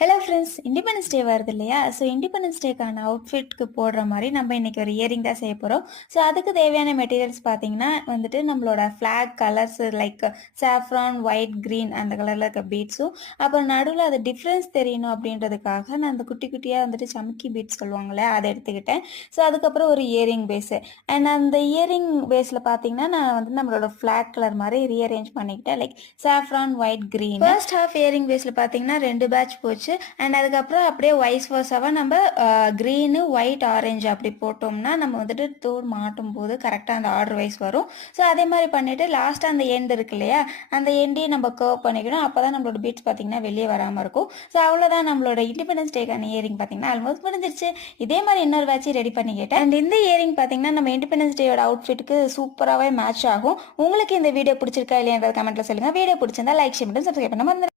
Hello friends, independence day வருது இல்லையா? So independence டேக்கான அவுட்ஃபிட்க்கு போடுற மாதிரி நம்ம இன்னைக்கு ஒரு இயரிங் தான் செய்ய போகிறோம். ஸோ அதுக்கு தேவையான மெட்டீரியல்ஸ் பார்த்தீங்கன்னா வந்துட்டு நம்மளோட flag colours like saffron, white, green அந்த கலரில் இருக்க பீட்ஸும், அப்புறம் நடுவில் அது டிஃப்ரென்ஸ் தெரியணும் அப்படின்றதுக்காக நான் அந்த குட்டி குட்டியாக வந்துட்டு சம்கி பீட்ஸ் சொல்லுவாங்கள்ல, அதை எடுத்துக்கிட்டேன். ஸோ அதுக்கப்புறம் ஒரு இயரிங் பேஸு அண்ட் அந்த இயரிங் பேஸில் பார்த்தீங்கன்னா நான் வந்து நம்மளோட ஃப்ளாக் கலர் மாதிரி ரீஅரேஞ்ச் பண்ணிக்கிட்டேன். Like saffron, white, green. First half earring பேஸில் பார்த்தீங்கன்னா 2 பேட்ச் போச்சு. அண்ட் அதுக்கப்புறம் அப்படியே வைஸ் வர்ஸாவாக நம்ம க்ரீனு, ஒயிட், ஆரஞ்சு அப்படி போட்டோம்னா நம்ம வந்துட்டு தோடு மாட்டும் போது கரெக்டாக அந்த ஆர்டர் வைஸ் வரும். ஸோ அதே மாதிரி பண்ணிவிட்டு லாஸ்ட்டாக அந்த எண்ட் இருக்கு இல்லையா, அந்த எண்டையும் நம்ம கர்வ் பண்ணிக்கணும். அப்போ தான் நம்மளோட பீட்ஸ் பார்த்தீங்கன்னா வெளியே வராமல் இருக்கும். ஸோ அவ்வளோதான், நம்மளோட இண்டிபெண்டன்ஸ் டேக்கான இயரிங் பார்த்தீங்கன்னா ஆல்மோஸ்ட் முடிஞ்சிருச்சு. இதே மாதிரி இன்னொரு பேட்ச் ரெடி பண்ணிக்கிட்டேன். அண்ட் இந்த இயரிங் பார்த்தீங்கன்னா நம்ம இண்டிபெண்டன்ஸ் டேயோட அவுட்ஃபிட்டுக்கு சூப்பராகவே மேட்ச் ஆகும். உங்களுக்கு இந்த வீடியோ பிடிச்சிருக்கா இல்லையான்றது கமெண்ட்டில் சொல்லுங்கள். வீடியோ பிடிச்சிருந்தா லைக், ஷேர் மற்றும் சப்ஸ்கிரைப் பண்ண மறந்துடாதீங்க.